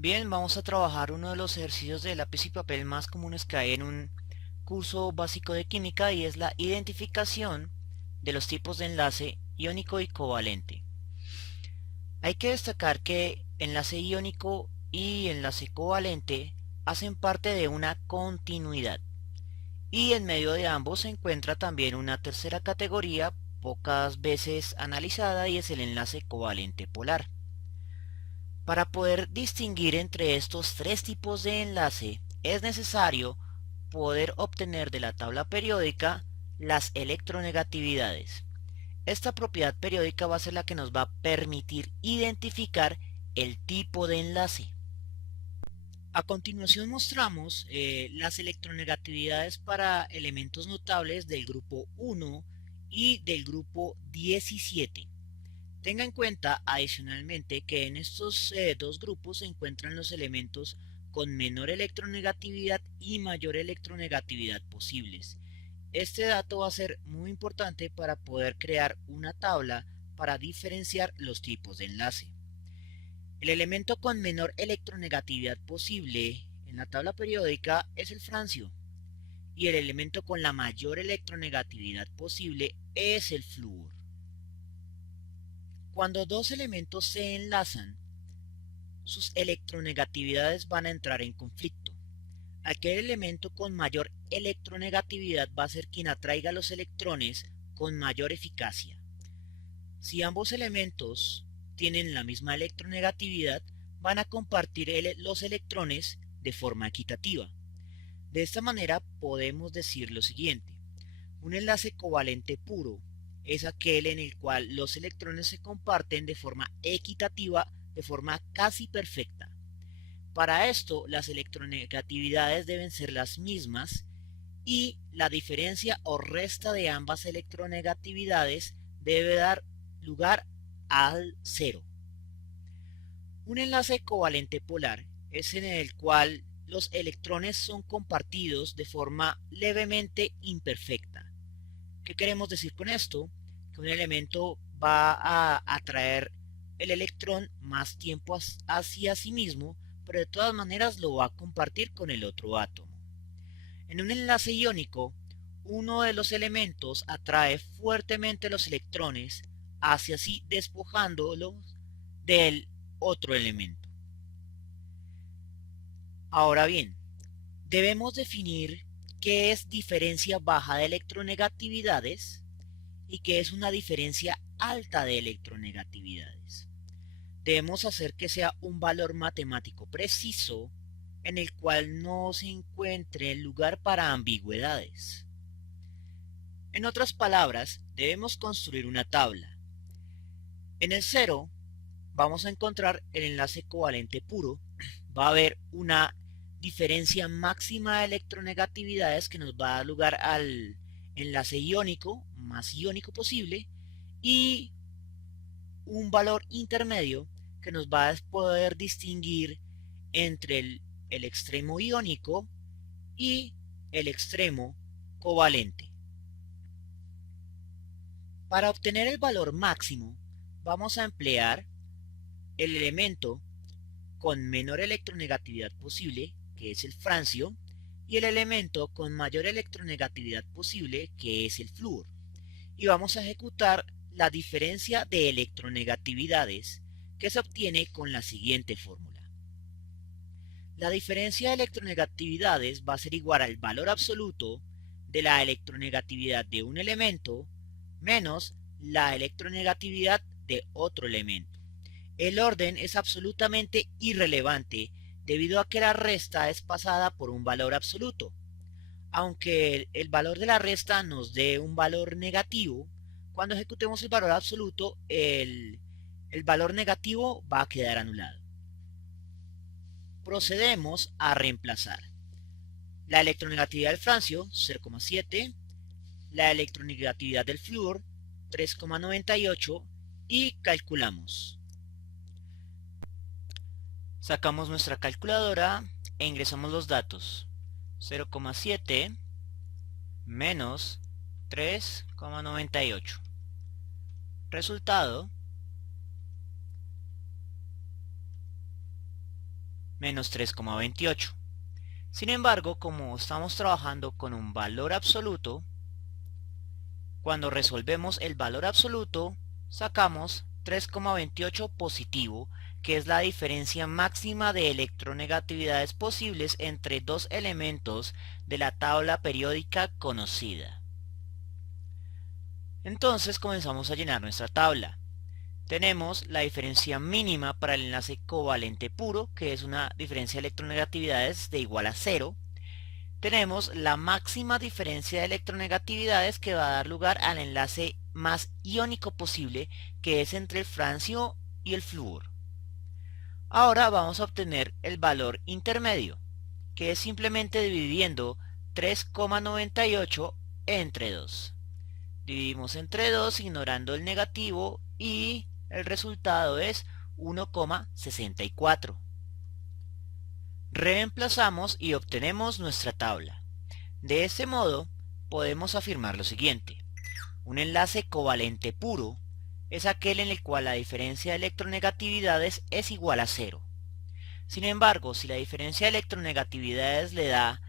Bien, vamos a trabajar uno de los ejercicios de lápiz y papel más comunes que hay en un curso básico de química y es la identificación de los tipos de enlace iónico y covalente. Hay que destacar que enlace iónico y enlace covalente hacen parte de una continuidad y en medio de ambos se encuentra también una tercera categoría pocas veces analizada y es el enlace covalente polar. Para poder distinguir entre estos tres tipos de enlace, es necesario poder obtener de la tabla periódica las electronegatividades. Esta propiedad periódica va a ser la que nos va a permitir identificar el tipo de enlace. A continuación mostramos las electronegatividades para elementos notables del grupo 1 y del grupo 17. Tenga en cuenta adicionalmente que en estos dos grupos se encuentran los elementos con menor electronegatividad y mayor electronegatividad posibles. Este dato va a ser muy importante para poder crear una tabla para diferenciar los tipos de enlace. El elemento con menor electronegatividad posible en la tabla periódica es el francio y el elemento con la mayor electronegatividad posible es el flúor. Cuando dos elementos se enlazan, sus electronegatividades van a entrar en conflicto. Aquel elemento con mayor electronegatividad va a ser quien atraiga los electrones con mayor eficacia. Si ambos elementos tienen la misma electronegatividad, van a compartir los electrones de forma equitativa. De esta manera podemos decir lo siguiente: un enlace covalente puro es aquel en el cual los electrones se comparten de forma equitativa, de forma casi perfecta. Para esto, las electronegatividades deben ser las mismas y la diferencia o resta de ambas electronegatividades debe dar lugar al cero. Un enlace covalente polar es en el cual los electrones son compartidos de forma levemente imperfecta. ¿Qué queremos decir con esto? Que un elemento va a atraer el electrón más tiempo hacia sí mismo, pero de todas maneras lo va a compartir con el otro átomo. En un enlace iónico, uno de los elementos atrae fuertemente los electrones hacia sí, despojándolos del otro elemento. Ahora bien, debemos definir qué es diferencia baja de electronegatividades y qué es una diferencia alta de electronegatividades. Debemos hacer que sea un valor matemático preciso en el cual no se encuentre lugar para ambigüedades. En otras palabras, debemos construir una tabla. En el 0 vamos a encontrar el enlace covalente puro. Va a haber una diferencia máxima de electronegatividades que nos va a dar lugar al enlace iónico, más iónico posible, y un valor intermedio que nos va a poder distinguir entre el extremo iónico y el extremo covalente. Para obtener el valor máximo, vamos a emplear el elemento con menor electronegatividad posible, que es el francio, y el elemento con mayor electronegatividad posible, que es el flúor. Y vamos a ejecutar la diferencia de electronegatividades que se obtiene con la siguiente fórmula. La diferencia de electronegatividades va a ser igual al valor absoluto de la electronegatividad de un elemento menos la electronegatividad de otro elemento. El orden es absolutamente irrelevante debido a que la resta es pasada por un valor absoluto. Aunque el valor de la resta nos dé un valor negativo, cuando ejecutemos el valor absoluto, el valor negativo va a quedar anulado. Procedemos a reemplazar la electronegatividad del francio, 0,7, la electronegatividad del flúor, 3,98 y calculamos. Sacamos nuestra calculadora e ingresamos los datos. 0,7 menos 3,98. Resultado menos 3,28. Sin embargo, como estamos trabajando con un valor absoluto, cuando resolvemos el valor absoluto, sacamos 3,28 positivo, que es la diferencia máxima de electronegatividades posibles entre dos elementos de la tabla periódica conocida. Entonces comenzamos a llenar nuestra tabla. Tenemos la diferencia mínima para el enlace covalente puro, que es una diferencia de electronegatividades de igual a 0. Tenemos la máxima diferencia de electronegatividades que va a dar lugar al enlace más iónico posible, que es entre el francio y el flúor. Ahora vamos a obtener el valor intermedio, que es simplemente dividiendo 3,98 entre 2. Dividimos entre 2 ignorando el negativo y el resultado es 1,64. Reemplazamos y obtenemos nuestra tabla. De este modo, podemos afirmar lo siguiente. Un enlace covalente puro es aquel en el cual la diferencia de electronegatividades es igual a 0. Sin embargo, si la diferencia de electronegatividades le da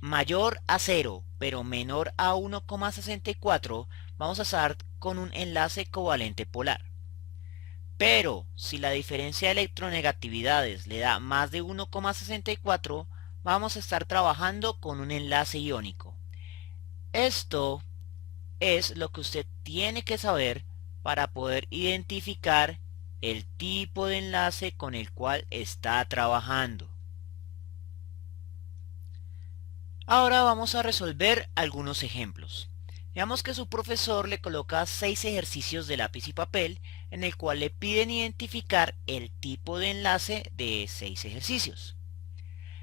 mayor a 0, pero menor a 1,64, vamos a estar con un enlace covalente polar. Pero si la diferencia de electronegatividades le da más de 1,64, vamos a estar trabajando con un enlace iónico. Esto es lo que usted tiene que saber para poder identificar el tipo de enlace con el cual está trabajando. Ahora vamos a resolver algunos ejemplos. Veamos que su profesor le coloca 6 ejercicios de lápiz y papel en el cual le piden identificar el tipo de enlace de 6 ejercicios.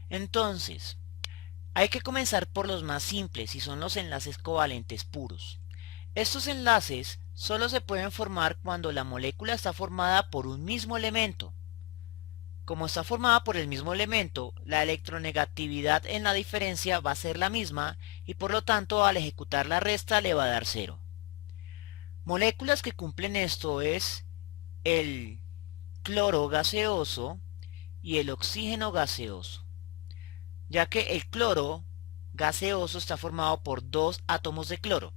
Entonces, hay que comenzar por los más simples y son los enlaces covalentes puros. Estos enlaces solo se pueden formar cuando la molécula está formada por un mismo elemento. Como está formada por el mismo elemento, la electronegatividad en la diferencia va a ser la misma y por lo tanto al ejecutar la resta le va a dar 0. Moléculas que cumplen esto es el cloro gaseoso y el oxígeno gaseoso, ya que el cloro gaseoso está formado por dos átomos de cloro.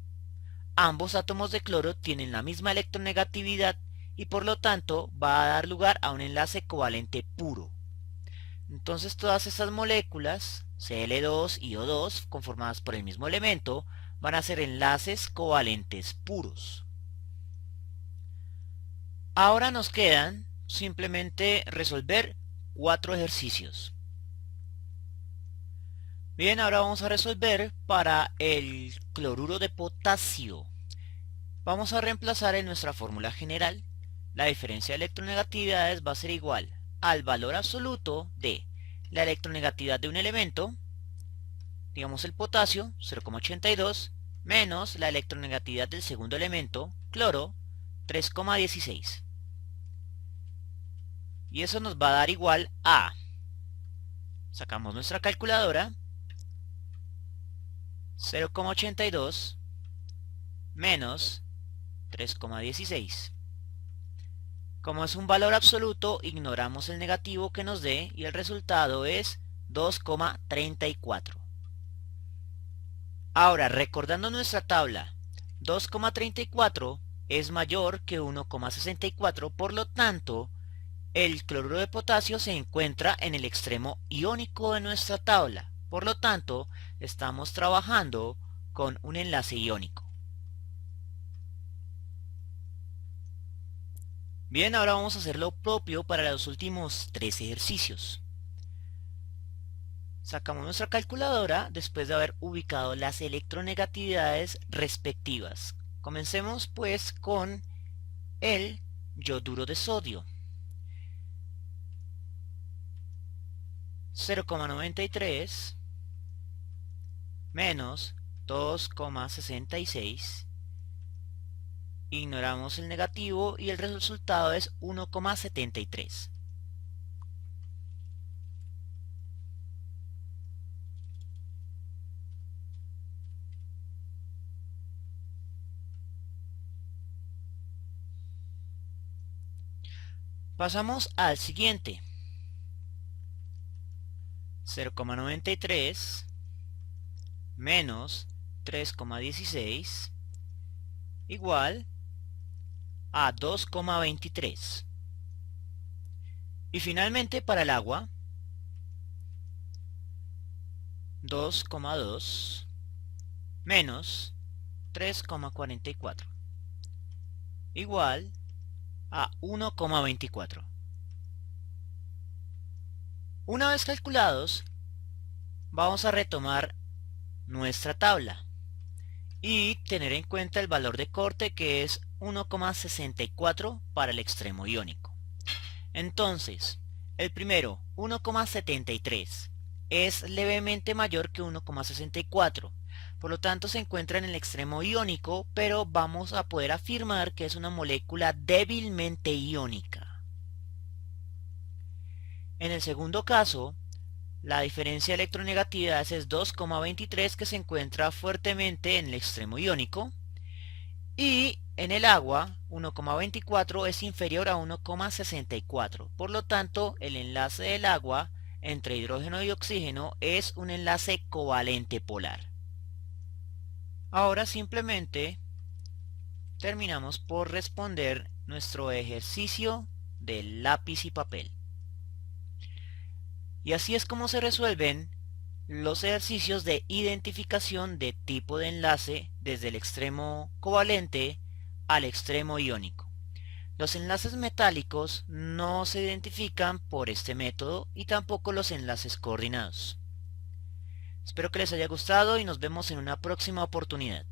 Ambos átomos de cloro tienen la misma electronegatividad y por lo tanto va a dar lugar a un enlace covalente puro. Entonces todas estas moléculas, Cl2 y O2, conformadas por el mismo elemento, van a ser enlaces covalentes puros. Ahora nos quedan simplemente resolver 4 ejercicios. Bien, ahora vamos a resolver para el cloruro de potasio. Vamos a reemplazar en nuestra fórmula general. La diferencia de electronegatividades va a ser igual al valor absoluto de la electronegatividad de un elemento, digamos el potasio, 0,82, menos la electronegatividad del segundo elemento, cloro, 3,16. Y eso nos va a dar igual a, sacamos nuestra calculadora, 0,82 menos 3,16. Como es un valor absoluto, ignoramos el negativo que nos dé y el resultado es 2,34. Ahora, recordando nuestra tabla, 2,34 es mayor que 1,64, por lo tanto, el cloruro de potasio se encuentra en el extremo iónico de nuestra tabla. Por lo tanto, estamos trabajando con un enlace iónico. Bien, ahora vamos a hacer lo propio para los últimos 3 ejercicios. Sacamos nuestra calculadora después de haber ubicado las electronegatividades respectivas. Comencemos pues con el yoduro de sodio. 0,93 menos 2,66. Ignoramos el negativo y el resultado es 1,73. Pasamos al siguiente. 0,93 menos 3,16 igual a 2,23. Y finalmente para el agua, 2,2 menos 3,44 igual a 1,24. Una vez calculados, vamos a retomar nuestra tabla y tener en cuenta el valor de corte, que es 1,64 para el extremo iónico. Entonces, el primero, 1,73, es levemente mayor que 1,64. Por lo tanto, se encuentra en el extremo iónico, pero vamos a poder afirmar que es una molécula débilmente iónica. En el segundo caso, la diferencia de electronegatividades es 2,23, que se encuentra fuertemente en el extremo iónico. Y en el agua, 1,24 es inferior a 1,64. Por lo tanto, el enlace del agua entre hidrógeno y oxígeno es un enlace covalente polar. Ahora simplemente terminamos por responder nuestro ejercicio de lápiz y papel. Y así es como se resuelven los ejercicios de identificación de tipo de enlace desde el extremo covalente al extremo iónico. Los enlaces metálicos no se identifican por este método y tampoco los enlaces coordinados. Espero que les haya gustado y nos vemos en una próxima oportunidad.